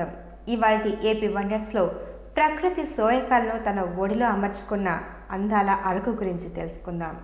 స్వాగతం. ఇవాల్టి ఏపీ వండర్స్లో ప్రకృతి సోయకాలను తన ఒడిలో అమర్చుకున్న అందాల అరకు గురించి తెలుసుకుందాం.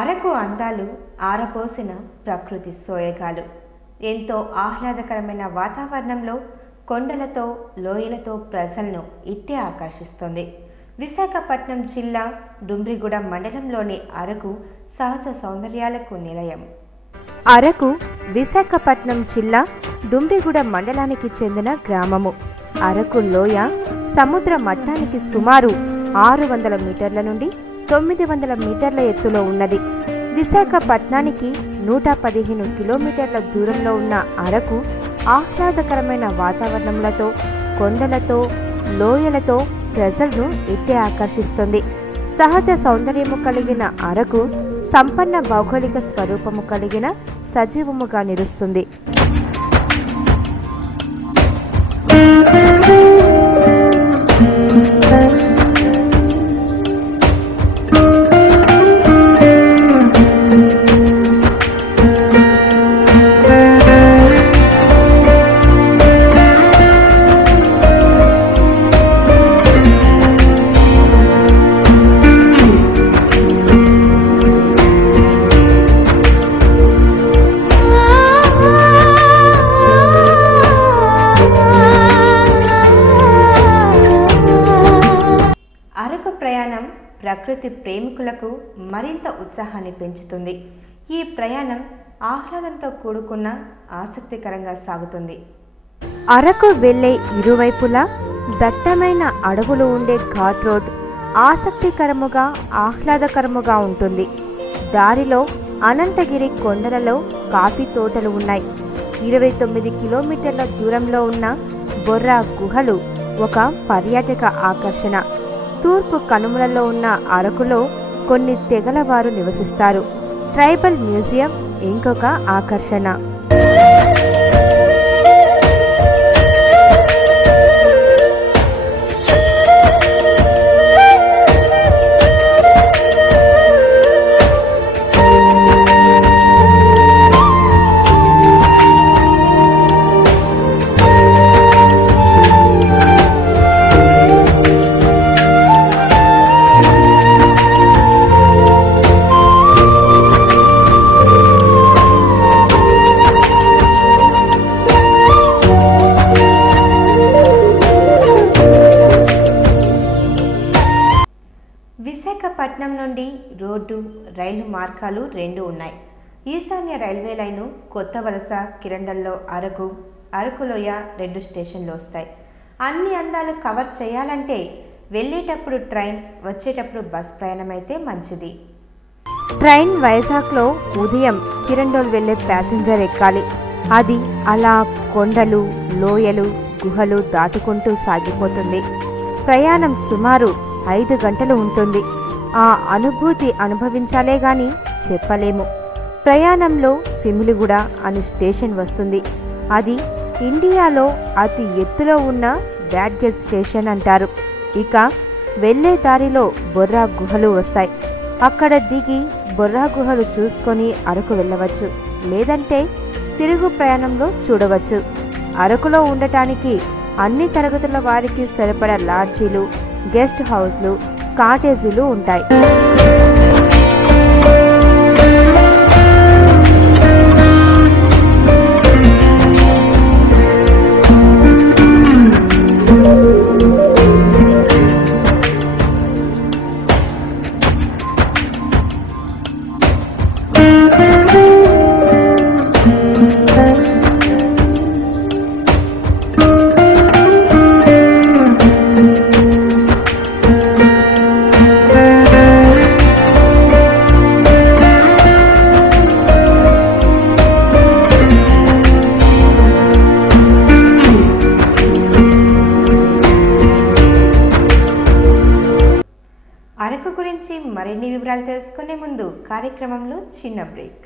అరకు అందాలు ఆరపోసిన ప్రకృతి సోయగాలు ఎంతో ఆహ్లాదకరమైన వాతావరణంలో కొండలతో లోయలతో ప్రజలను ఇట్టే ఆకర్షిస్తుంది. విశాఖపట్నం జిల్లా డుమ్రిగూడ మండలంలోని అరకు సహజ సౌందర్యాలకు నిలయం. అరకు విశాఖపట్నం జిల్లా డుమ్రిగూడ మండలానికి చెందిన గ్రామము. అరకు లోయ సముద్ర మట్టానికి సుమారు 600 మీటర్ల నుండి 900 మీటర్ల ఎత్తులో ఉన్నది. విశాఖపట్నానికి 115 కిలోమీటర్ల దూరంలో ఉన్న అరకు ఆహ్లాదకరమైన వాతావరణంలతో, కొండలతో, లోయలతో ప్రజలను ఇట్టే ఆకర్షిస్తుంది. సహజ సౌందర్యము కలిగిన అరకు సంపన్న భౌగోళిక స్వరూపము కలిగిన సజీవముగా నిలుస్తుంది. ప్రయాణం ప్రకృతి ప్రేమికులకు మరింత ఉత్సాహాన్ని పెంచుతుంది. ఈ ప్రయాణం ఆహ్లాదంతో కూడుకున్న ఆసక్తికరంగా సాగుతుంది. అరకు వెళ్లే ఇరువైపులా దట్టమైన అడవులు ఉండే ఘాట్ రోడ్ ఆసక్తికరముగా, ఆహ్లాదకరముగా ఉంటుంది. దారిలో అనంతగిరి కొండలలో కాఫీ తోటలు ఉన్నాయి. 29 కిలోమీటర్ల దూరంలో ఉన్న బొర్రా గుహలు ఒక పర్యాటక ఆకర్షణ. తూర్పు కనుమలలో ఉన్న అరకులో కొన్ని తెగల వారు నివసిస్తారు. ట్రైబల్ మ్యూజియం ఇంకొక ఆకర్షణ. విశాఖపట్నం నుండి రోడ్డు, రైలు మార్గాలు 2 ఉన్నాయి. ఈశాన్య రైల్వే లైను కొత్త వలస, కిరండల్లో అరకు, అరకులోయ 2 స్టేషన్లు వస్తాయి. అన్ని అందాలు కవర్ చేయాలంటే వెళ్ళేటప్పుడు ట్రైన్, వచ్చేటప్పుడు బస్ ప్రయాణం అయితే మంచిది. ట్రైన్ వైజాగ్లో ఉదయం కిరండోల్ వెళ్లే ప్యాసింజర్ ఎక్కాలి. అది అలా కొండలు, లోయలు, గుహలు దాటుకుంటూ సాగిపోతుంది. ప్రయాణం సుమారు 5 గంటలు ఉంటుంది. ఆ అనుభూతి అనుభవించాలే గాని చెప్పలేము. ప్రయాణంలో సిమిలిగూడ అని స్టేషన్ వస్తుంది. అది ఇండియాలో అతి ఎత్తులో ఉన్న బ్యాడ్గేజ్ స్టేషన్ అంటారు. ఇక వెళ్లే దారిలో బొర్రా గుహలు వస్తాయి. అక్కడ దిగి బొర్రా గుహలు చూసుకొని అరకు వెళ్ళవచ్చు. లేదంటే తిరుగు ప్రయాణంలో చూడవచ్చు. అరకులో ఉండటానికి అన్ని తరగతుల వారికి సరిపడా లాడ్జీలు, గెస్ట్ హౌస్లు, కాటేజీలు ఉంటాయి. అరకు గురించి మరిన్ని వివరాలు తెలుసుకునే ముందు కార్యక్రమంలో చిన్న బ్రేక్.